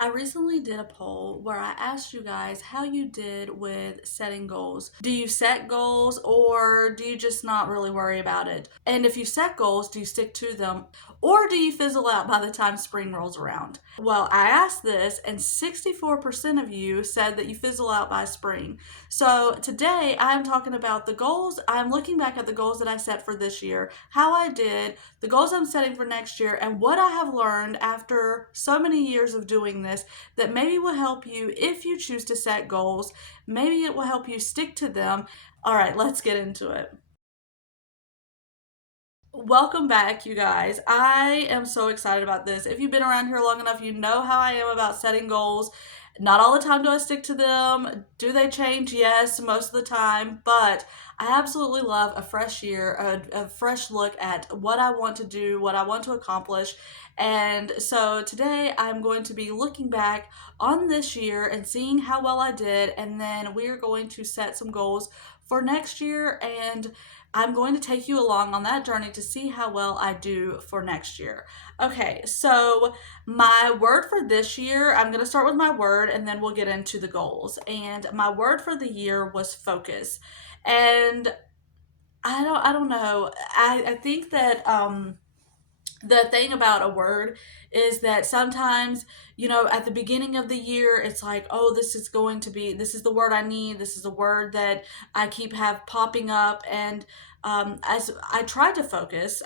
I recently did a poll where I asked you guys how you did with setting goals. Do you set goals or do you just not really worry about it? And if you set goals, do you stick to them or do you fizzle out by the time spring rolls around? Well, I asked this and 64% of you said that you fizzle out by spring. So today I'm talking about the goals. I'm looking back at the goals that I set for this year, how I did, the goals I'm setting for next year, and what I have learned after so many years of doing this that maybe will help you if you choose to set goals. Maybe it will help you stick to them. All right, let's get into it. Welcome back, you guys. I am so excited about this. If you've been around here long enough, you know how I am about setting goals. Not all the time do I stick to them. Do they change? Yes, most of the time. But I absolutely love a fresh year, a fresh look at what I want to do, what I want to accomplish. And so today I'm going to be looking back on this year and seeing how well I did. And then we are going to set some goals for next year, and I'm going to take you along on that journey to see how well I do for next year. Okay, so my word for this year, I'm going to start with my word and then we'll get into the goals. And my word for the year was focus. And I don't know. I think that the thing about a word is that sometimes, at the beginning of the year, it's like, oh, this is the word I need, this is the word that I keep have popping up. And as I try to focus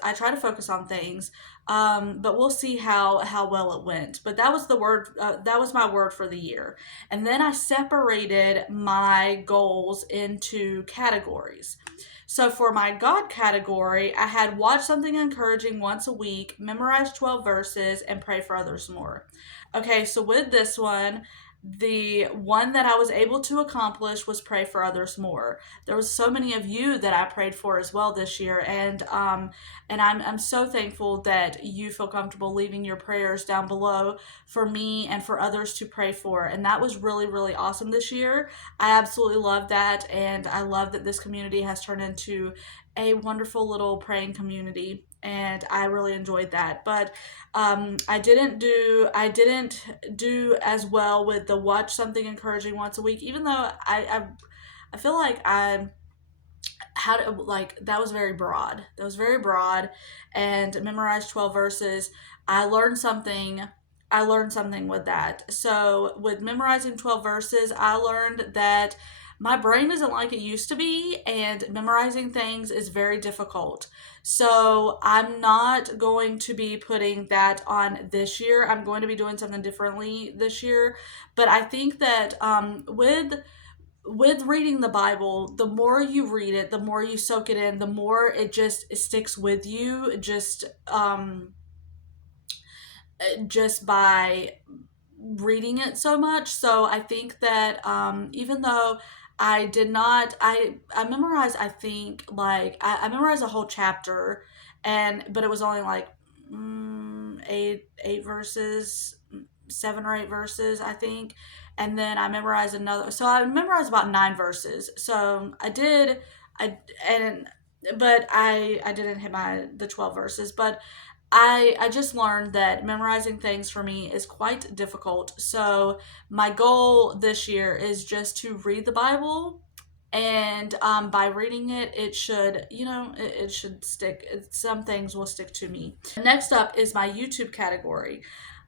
on things, but we'll see how well it went. But that was the word, that was my word for the year. And then I separated my goals into categories. So for my God category, I had watch something encouraging once a week, memorize 12 verses, and pray for others more. Okay, so with this one, the one that I was able to accomplish was pray for others more. There was so many of you that I prayed for as well this year, and I'm so thankful that you feel comfortable leaving your prayers down below for me and for others to pray for. And that was really, really awesome this year. I absolutely love that, and I love that this community has turned into a wonderful little praying community, and I really enjoyed that. But I didn't do as well with the watch something encouraging once a week, even though I feel like I had like that was very broad. That was very broad, and memorized 12 verses. I learned something. I learned something with that. So with memorizing 12 verses, I learned that my brain isn't like it used to be, and memorizing things is very difficult. So I'm not going to be putting that on this year. I'm going to be doing something differently this year. But I think that with reading the Bible, the more you read it, the more you soak it in, the more it sticks with you. Just by reading it so much. So I think that even though I did not, I memorized. I think like I memorized a whole chapter, and but it was only like eight verses, 7 or 8 verses, I think. And then I memorized another. So I memorized about 9 verses. So I did. I and but I didn't hit my the 12 verses, but I just learned that memorizing things for me is quite difficult. So my goal this year is just to read the Bible, and by reading it, it should it should stick. Some things will stick to me. Next up is my YouTube category.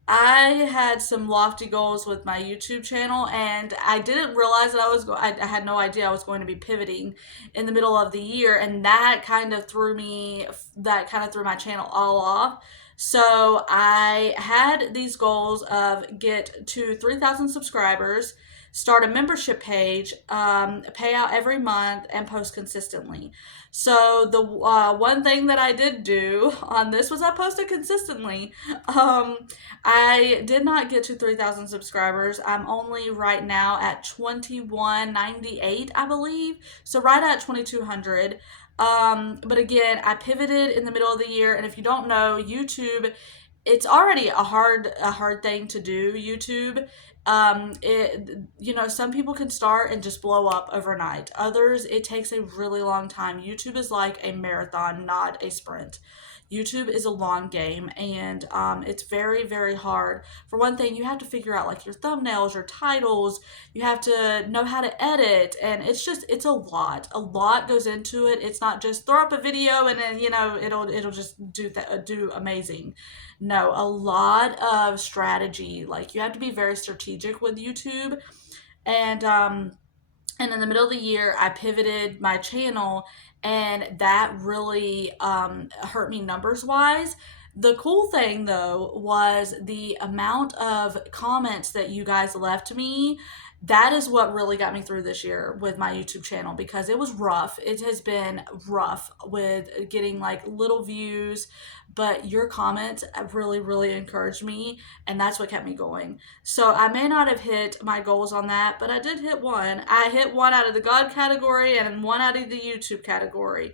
I had some lofty goals with my YouTube channel, and I didn't realize that I had no idea I was going to be pivoting in the middle of the year, and that kind of threw my channel all off. So I had these goals of get to 3,000 subscribers, start a membership page, pay out every month, and post consistently. So the one thing that I did do on this was I posted consistently. I did not get to 3,000 subscribers. I'm only right now at 2198, I believe. So right at 2,200. But again, I pivoted in the middle of the year, and if you don't know, YouTube, it's already a hard thing to do. YouTube, some people can start and just blow up overnight. Others, it takes a really long time. YouTube is like a marathon, not a sprint. YouTube is a long game, and it's very, very hard. For one thing, you have to figure out like your thumbnails, your titles. You have to know how to edit, and it's a lot. A lot goes into it. It's not just throw up a video and then it'll just do amazing. No, a lot of strategy. Like you have to be very strategic with YouTube, and in the middle of the year I pivoted my channel, and that really hurt me numbers wise. The cool thing though was the amount of comments that you guys left me. That is what really got me through this year with my YouTube channel, because it was rough. It has been rough with getting like little views, but your comments really, really encouraged me, and that's what kept me going. So I may not have hit my goals on that, but I did hit one. I hit one out of the God category and one out of the YouTube category.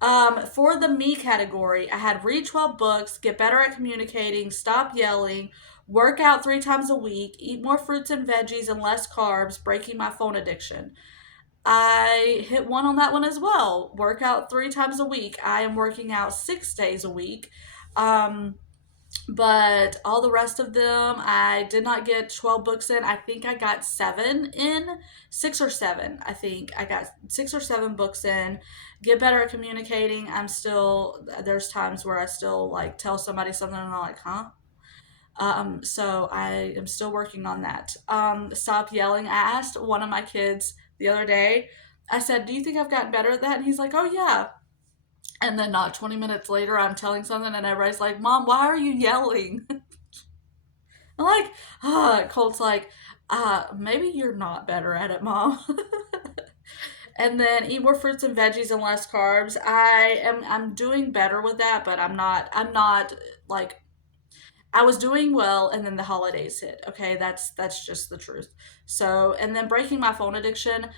For the me category, I had read 12 books, get better at communicating, stop yelling, work out 3 times a week, eat more fruits and veggies and less carbs, breaking my phone addiction. I hit one on that one as well. Work out 3 times a week. I am working out 6 days a week. Um, but all the rest of them, I did not get 12 books in. I think I got 7 in, 6 or 7. I think I got 6 or 7 books in. Get better at communicating. There's times where I still like tell somebody something and they're like, huh? So I am still working on that. Stop yelling. I asked one of my kids the other day, I said, do you think I've gotten better at that? And he's like, oh yeah. And then not 20 minutes later, I'm telling something and everybody's like, Mom, why are you yelling? I'm like, Colt's like, maybe you're not better at it, Mom. And then eat more fruits and veggies and less carbs. I'm doing better with that, but I'm not like, I was doing well, and then the holidays hit. Okay, that's just the truth. So, and then breaking my phone addiction,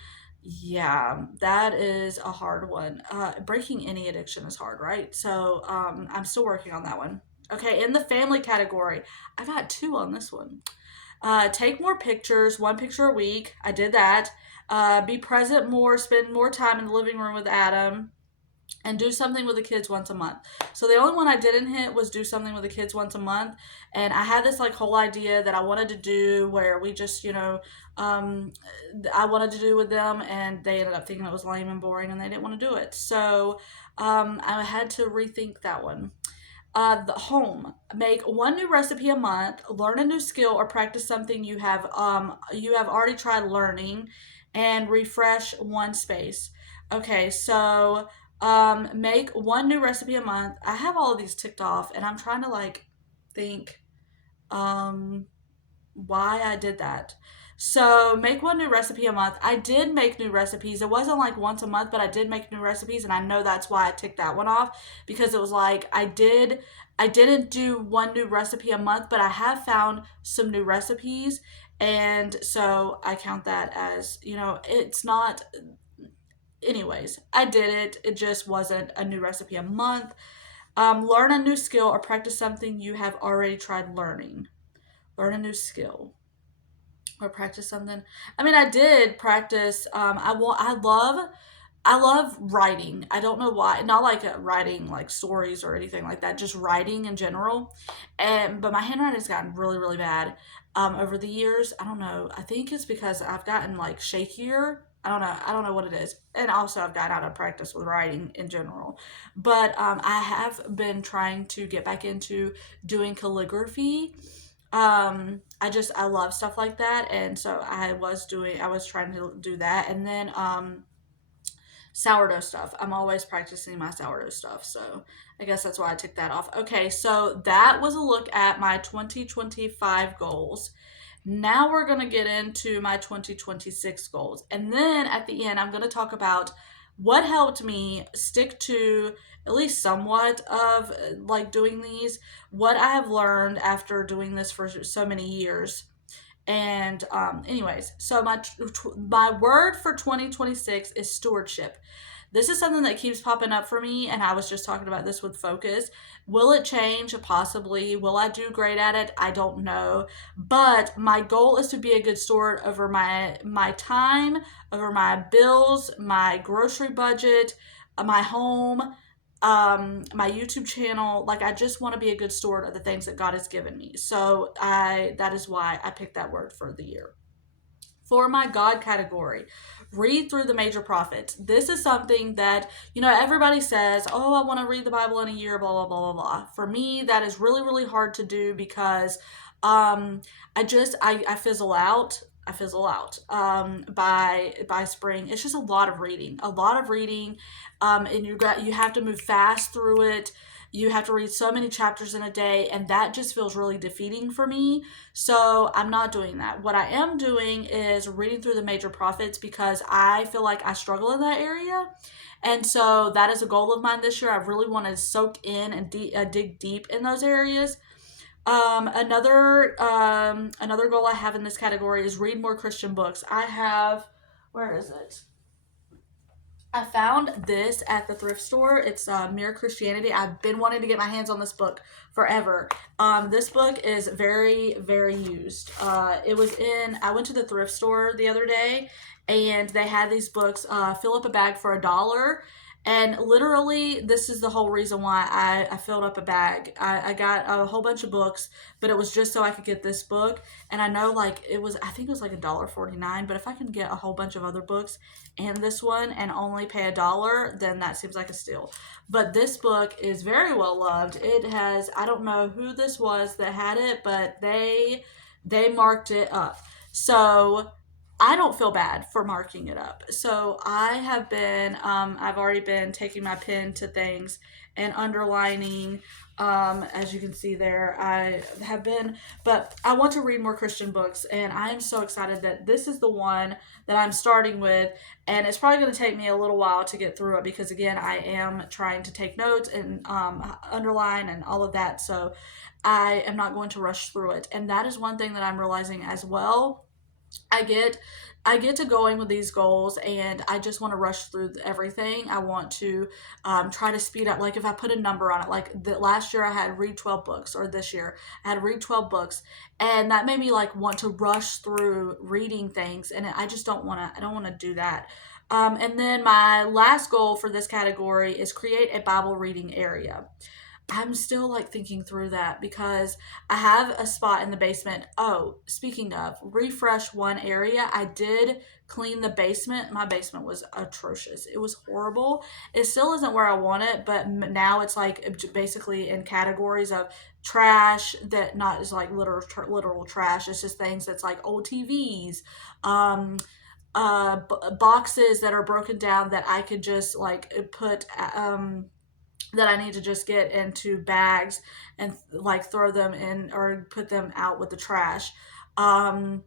yeah, that is a hard one. Breaking any addiction is hard, right? So, I'm still working on that one. Okay, in the family category, I got 2 on this one. Take more pictures, 1 picture a week. I did that. Be present more, spend more time in the living room with Adam, and do something with the kids once a month. So the only one I didn't hit was do something with the kids once a month. And I had this like whole idea that I wanted to do where we just, um, I wanted to do with them, and they ended up thinking it was lame and boring and they didn't want to do it. So I had to rethink that one. The home, make 1 new recipe a month, learn a new skill or practice something you have already tried learning, and refresh one space. Okay, so make 1 new recipe a month. I have all of these ticked off, and I'm trying to like think um why I did that. So make 1 new recipe a month. I did make new recipes. It wasn't like once a month, but I did make new recipes, and I know that's why I ticked that one off, because it was like I didn't do 1 new recipe a month, but I have found some new recipes, and so I count that as, it's not. Anyways, I did it. It just wasn't a new recipe a month. Learn a new skill or practice something you have already tried learning. Learn a new skill or practice something. I mean, I did practice. I love writing. I don't know why. Not like writing like stories or anything like that. Just writing in general. But my handwriting's gotten really, really bad over the years. I don't know. I think it's because I've gotten like shakier. I don't know. I don't know what it is. And also, I've gotten out of practice with writing in general. But I have been trying to get back into doing calligraphy. I love stuff like that, and so I was trying to do that, and then sourdough stuff. I'm always practicing my sourdough stuff, so I guess that's why I took that off. Okay, so that was a look at my 2025 goals. Now we're going to get into my 2026 goals. And then at the end, I'm going to talk about what helped me stick to at least somewhat of like doing these, what I have learned after doing this for so many years. And anyways, so my word for 2026 is stewardship. This is something that keeps popping up for me, and I was just talking about this with focus. Will it change? Possibly. Will I do great at it? I don't know. But my goal is to be a good steward over my time, over my bills, my grocery budget, my home. my YouTube channel, like I just want to be a good steward of the things that God has given me. So that is why I picked that word for the year. For my God category, read through the major prophets. This is something that, everybody says, oh, I want to read the Bible in a year, blah, blah, blah, blah, blah. For me, that is really, really hard to do because I fizzle out. I fizzle out by spring. It's just a lot of reading, and you have to move fast through it. You have to read so many chapters in a day, and that just feels really defeating for me. So I'm not doing that. What I am doing is reading through the major prophets because I feel like I struggle in that area. And so that is a goal of mine this year. I really want to soak in and dig deep in those areas. Another goal I have in this category is read more Christian books. Where is it? I found this at the thrift store. It's Mere Christianity. I've been wanting to get my hands on this book forever. This book is very, very used. I went to the thrift store the other day and they had these books, fill up a bag for $1. And literally, this is the whole reason why I filled up a bag. I got a whole bunch of books, but it was just so I could get this book. And I know, like, I think it was like $1.49, but if I can get a whole bunch of other books and this one and only pay $1, then that seems like a steal. But this book is very well loved. I don't know who this was that had it, but they marked it up. So I don't feel bad for marking it up. So I've already been taking my pen to things and underlining. As you can see there, I have been, but I want to read more Christian books, and I am so excited that this is the one that I'm starting with, and it's probably going to take me a little while to get through it because, again, I am trying to take notes and underline and all of that, so I am not going to rush through it, and that is one thing that I'm realizing as well. I get I get to going with these goals and I just want to rush through everything. I want to try to speed up. Like if I put a number on it, like last year I had read 12 books, or this year I had read 12 books, and that made me like want to rush through reading things, and I just don't want to. I don't want to do that. And then my last goal for this category is create a Bible reading area. I'm still like thinking through that because I have a spot in the basement. Oh, speaking of, refresh one area. I did clean the basement. My basement was atrocious. It was horrible. It still isn't where I want it, but now it's like basically in categories of trash that not is like literal trash. It's just things that's like old TVs, um, boxes that are broken down that I could just like put that I need to just get into bags and like throw them in or put them out with the trash. Um,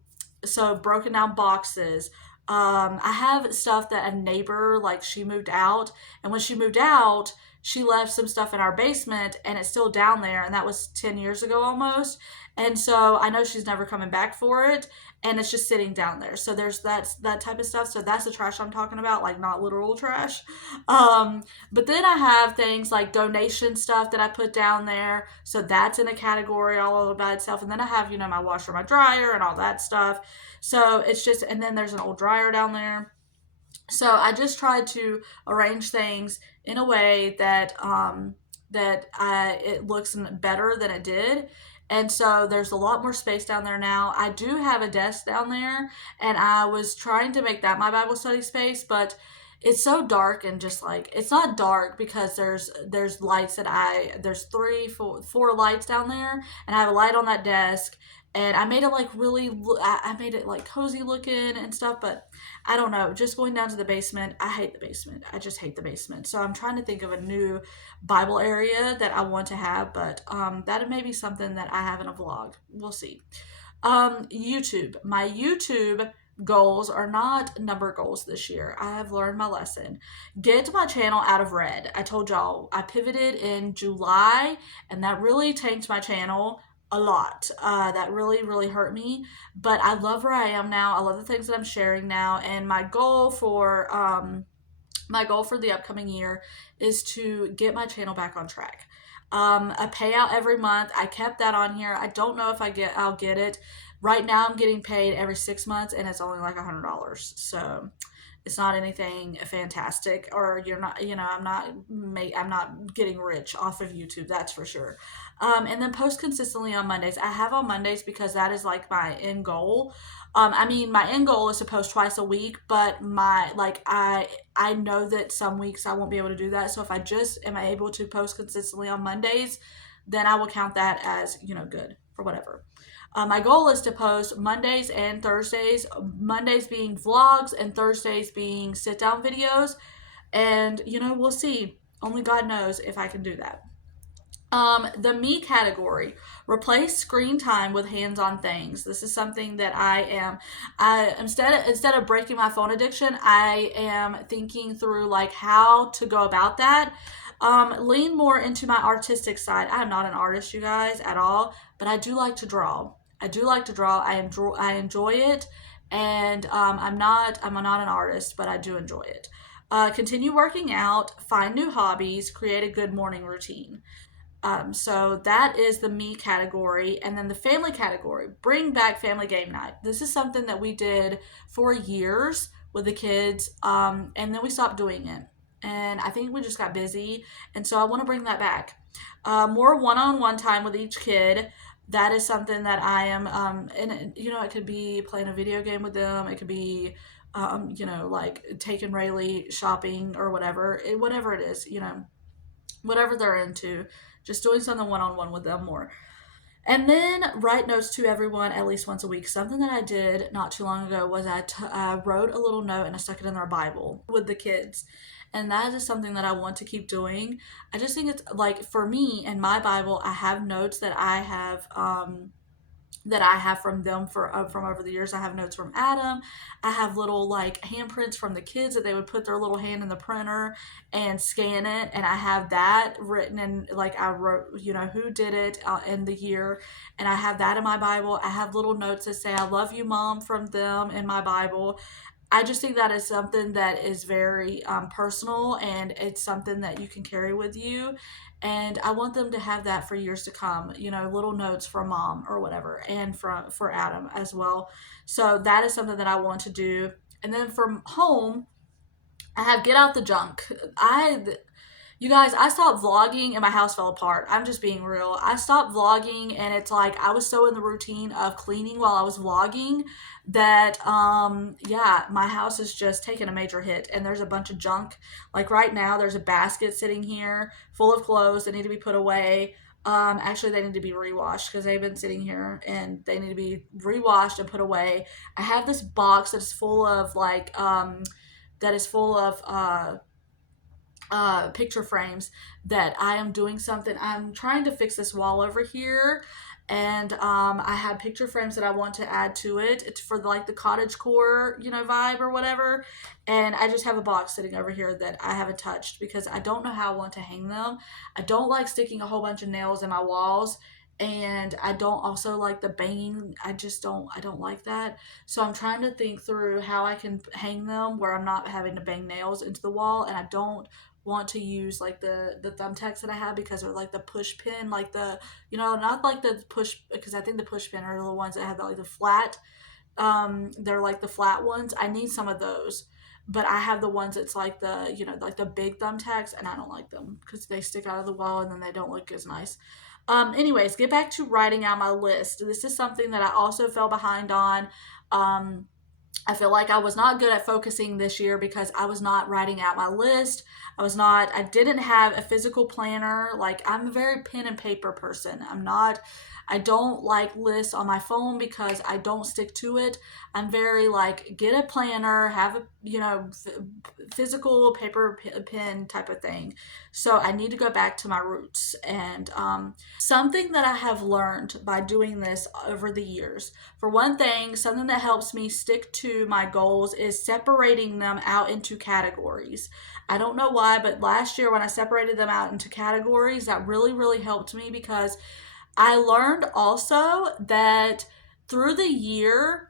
so broken down boxes. I have stuff that a neighbor, like she moved out, and when she moved out, she left some stuff in our basement and it's still down there, and that was 10 years ago almost. And so I know she's never coming back for it, and it's just sitting down there. So there's that type of stuff. So that's the trash I'm talking about, like not literal trash. Um, but then I have things like donation stuff that I put down there. So that's in a category all by itself. And then I have, my washer, my dryer, and all that stuff. So it's just, and then there's an old dryer down there. So I just tried to arrange things in a way that it looks better than it did. And so there's a lot more space down there now. I do have a desk down there, and I was trying to make that my Bible study space, but it's so dark, and just like it's not dark because there's lights there's four lights down there, and I have a light on that desk, and I made it like I made it like cozy looking and stuff, but I don't know, just going down to the basement, I hate the basement. I just hate the basement. So I'm trying to think of a new Bible area that I want to have, but that may be something that I have in a vlog. We'll see. YouTube. My YouTube goals are not number goals this year. I have learned my lesson. Get my channel out of red. I told y'all I pivoted in July, and that really tanked my channel a lot. That really, really hurt me. But I love where I am now. I love the things that I'm sharing now. And my goal for the upcoming year is to get my channel back on track. A payout every month. I kept that on here. I don't know if I'll get it. Right now I'm getting paid every 6 months, and it's only like $100. So It's not anything fantastic, or you're not, I'm not getting rich off of YouTube, that's for sure. And then post consistently on Mondays. I have on Mondays because that is like my end goal. I mean, my end goal is to post twice a week, but I know that some weeks I won't be able to do that. So if I just am able to post consistently on Mondays, then I will count that as, good for whatever. My goal is to post Mondays and Thursdays, Mondays being vlogs and Thursdays being sit down videos. And, we'll see. Only God knows if I can do that. The me category, replace screen time with hands-on things. This is something that I instead of breaking my phone addiction, I am thinking through like how to go about that. Lean more into my artistic side. I'm not an artist, you guys, at all, but I do like to draw. I do like to draw. I enjoy it, and I'm not an artist, but I do enjoy it. Continue working out, find new hobbies, create a good morning routine. So that is the me category. And then the family category, bring back family game night. This is something that we did for years with the kids, and then we stopped doing it. And I think we just got busy. And so I want to bring that back. More one on one time with each kid. That is something that I am, and it could be playing a video game with them. It could be, like taking Rayleigh shopping or whatever it is, whatever they're into, just doing something one on one with them more. And then write notes to everyone at least once a week. Something that I did not too long ago was I wrote a little note and I stuck it in their Bible with the kids. And that is something that I want to keep doing. I just think it's like, for me in my Bible, I have notes that I have from them from over the years. I have notes from Adam. I have little like handprints from the kids that they would put their little hand in the printer and scan it, and I have that written in, like, I wrote, who did it in the year, and I have that in my Bible. I have little notes that say "I love you, Mom" from them in my Bible. I just think that is something that is very personal, and it's something that you can carry with you. And I want them to have that for years to come, little notes from Mom or whatever, and for Adam as well. So that is something that I want to do. And then from home, I have get out the junk. You guys, I stopped vlogging and my house fell apart. I'm just being real. I stopped vlogging, and it's like I was so in the routine of cleaning while I was vlogging that yeah, my house is just taking a major hit, and there's a bunch of junk. Like right now there's a basket sitting here full of clothes that need to be put away. Actually, they need to be rewashed because they've been sitting here and they need to be rewashed and put away. I have this box that's full of picture frames that I am doing something. I'm trying to fix this wall over here, and I have picture frames that I want to add to it. It's for like the cottage core, vibe or whatever. And I just have a box sitting over here that I haven't touched because I don't know how I want to hang them. I don't like sticking a whole bunch of nails in my walls. And I don't also like the banging. I don't like that. So I'm trying to think through how I can hang them where I'm not having to bang nails into the wall, and I don't want to use like the thumbtacks that I have because they're like the push pin, like not like the push, because I think the push pin are the ones that have like the flat, they're like the flat ones. I need some of those, but I have the ones that's like like the big thumbtacks, and I don't like them because they stick out of the wall and then they don't look as nice. Anyways, get back to writing out my list. This is something that I also fell behind on. I feel like I was not good at focusing this year because I was not writing out my list. I didn't have a physical planner. Like, I'm a very pen and paper person. I don't like lists on my phone because I don't stick to it. I'm very like, get a planner, have a, physical paper, pen type of thing. So I need to go back to my roots. And something that I have learned by doing this over the years, for one thing, something that helps me stick to my goals is separating them out into categories. I don't know why, but last year when I separated them out into categories, that really, really helped me because I learned also that through the year,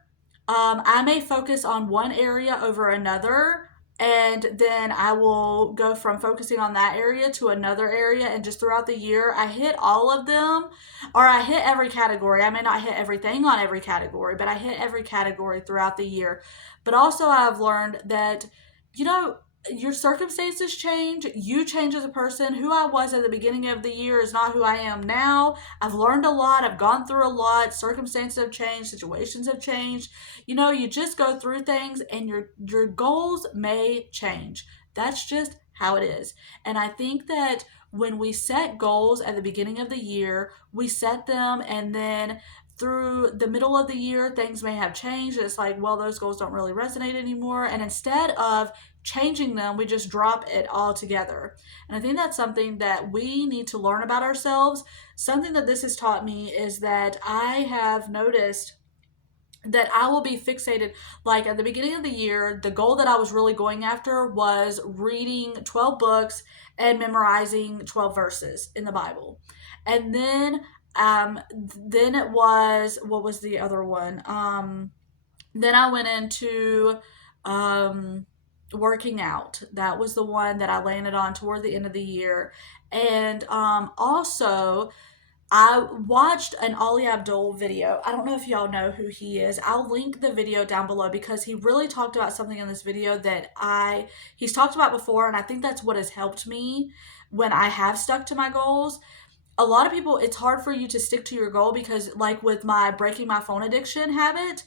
I may focus on one area over another, and then I will go from focusing on that area to another area, and just throughout the year, I hit all of them, or I hit every category. I may not hit everything on every category, but I hit every category throughout the year. But also, I've learned that you know, your circumstances change. You change as a person. Who I was at the beginning of the year is not who I am now. I've learned a lot. I've gone through a lot. Circumstances have changed. Situations have changed. You know, you just go through things, and your goals may change. That's just how it is. And I think that when we set goals at the beginning of the year, we set them, and then through the middle of the year, things may have changed. It's like, well, those goals don't really resonate anymore. And instead of changing them, we just drop it all together. And I think that's something that we need to learn about ourselves. Something that this has taught me is that I have noticed that I will be fixated. Like at the beginning of the year, the goal that I was really going after was reading 12 books and memorizing 12 verses in the Bible. And then it was, what was the other one? Then I went into um, working out. That was the one that I landed on toward the end of the year. And also, I watched an Ali Abdul video. I don't know if y'all know who he is. I'll link the video down below because he really talked about something in this video that he's talked about before, and I think that's what has helped me when I have stuck to my goals. A lot of people, it's hard for you to stick to your goal because, like with my breaking my phone addiction habit,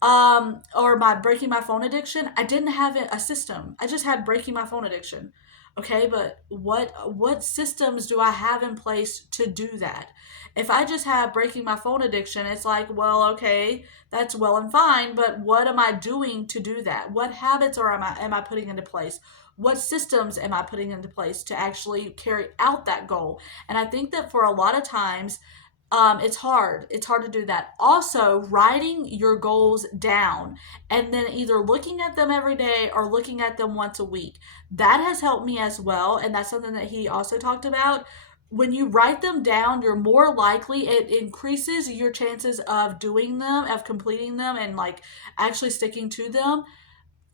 or my breaking my phone addiction, I didn't have a system. I just had breaking my phone addiction. Okay, but what systems do I have in place to do that? If I just have breaking my phone addiction, it's like, well, okay, that's well and fine, but what am I doing to do that? What habits am I putting into place? What systems am I putting into place to actually carry out that goal? And I think that for a lot of times, it's hard. It's hard to do that. Also, writing your goals down and then either looking at them every day or looking at them once a week. That has helped me as well. And that's something that he also talked about. When you write them down, you're more likely, it increases your chances of doing them, of completing them, and like actually sticking to them.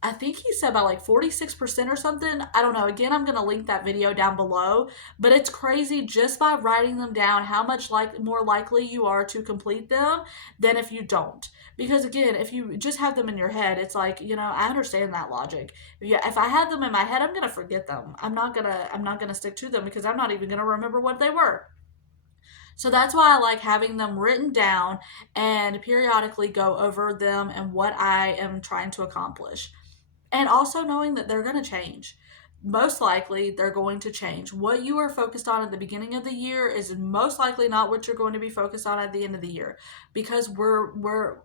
I think he said about like 46% or something. I don't know. Again, I'm going to link that video down below, but it's crazy just by writing them down how much like more likely you are to complete them than if you don't. Because again, if you just have them in your head, it's like, I understand that logic. Yeah, if I had them in my head, I'm going to forget them. I'm not going to stick to them because I'm not even going to remember what they were. So that's why I like having them written down and periodically go over them and what I am trying to accomplish. And also knowing that they're going to change. Most likely, they're going to change. What you are focused on at the beginning of the year is most likely not what you're going to be focused on at the end of the year, because we're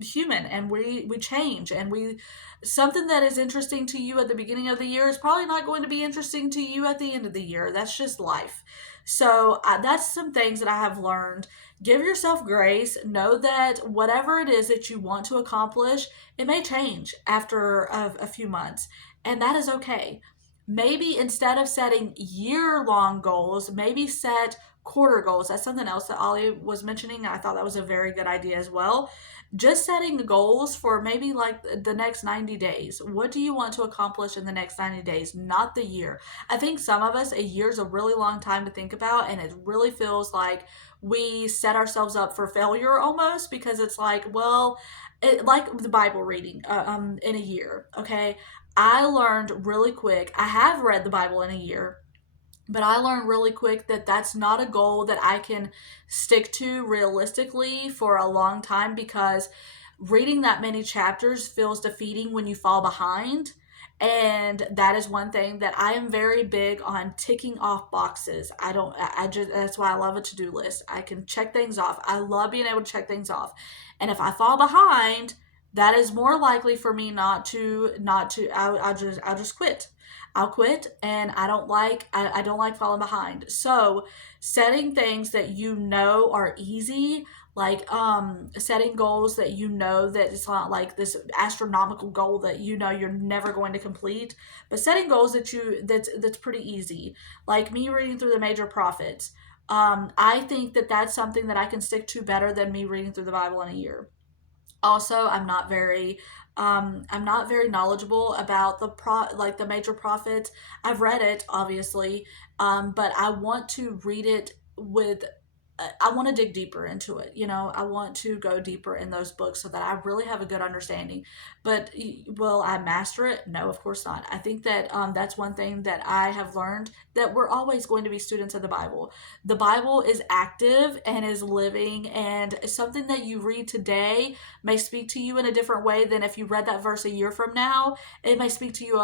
human and we change, and we something that is interesting to you at the beginning of the year is probably not going to be interesting to you at the end of the year. That's just life. So that's some things that I have learned. Give yourself grace. Know that whatever it is that you want to accomplish, it may change after a few months, and that is okay. Maybe instead of setting year long goals, maybe set quarter goals. That's something else that Ollie was mentioning. I thought that was a very good idea as well. Just setting goals for maybe like the next 90 days. What do you want to accomplish in the next 90 days, not the year? I think some of us, a year is a really long time to think about, and it really feels like we set ourselves up for failure almost, because it's like, well, like the Bible reading in a year, okay? I learned really quick. I have read the Bible in a year, but I learned really quick that that's not a goal that I can stick to realistically for a long time, because reading that many chapters feels defeating when you fall behind. And that is one thing that I am very big on, ticking off boxes. I don't, I just, that's why I love a to do list. I can check things off. I love being able to check things off. And if I fall behind, that is more likely for me I'll just quit. I'll quit, and I don't like falling behind. So setting things that you know are easy, like setting goals that you know that it's not like this astronomical goal that you know you're never going to complete, but setting goals that's pretty easy, like me reading through the major prophets. I think that that's something that I can stick to better than me reading through the Bible in a year. Also, I'm not very knowledgeable about like the major prophets. I've read it obviously, but I want to read it with I want to dig deeper into it. You know, I want to go deeper in those books so that I really have a good understanding. But will I master it? No, of course not. I think that that's one thing that I have learned, that we're always going to be students of the Bible. The Bible is active and is living, and something that you read today may speak to you in a different way than if you read that verse a year from now. It may speak to you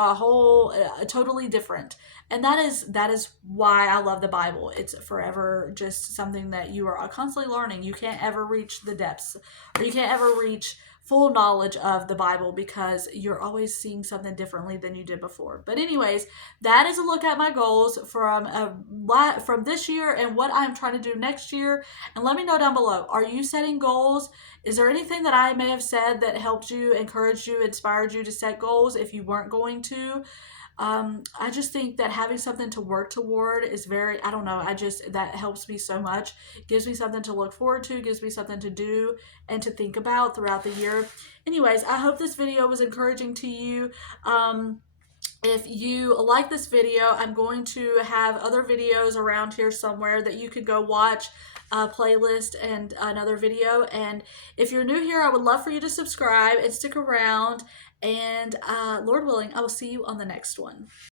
totally different. And that is why I love the Bible. It's forever just something that you are constantly learning. You can't ever reach the depths, or you can't ever reach full knowledge of the Bible, because you're always seeing something differently than you did before. But anyways, that is a look at my goals from this year and what I'm trying to do next year. And let me know down below, are you setting goals? Is there anything that I may have said that helped you, encouraged you, inspired you to set goals if you weren't going to? I just think that having something to work toward is very, I don't know, that helps me so much. Gives me something to look forward to, gives me something to do and to think about throughout the year. Anyways, I hope this video was encouraging to you. If you like this video, I'm going to have other videos around here somewhere that you could go watch, a playlist and another video. And if you're new here, I would love for you to subscribe and stick around. And Lord willing, I will see you on the next one.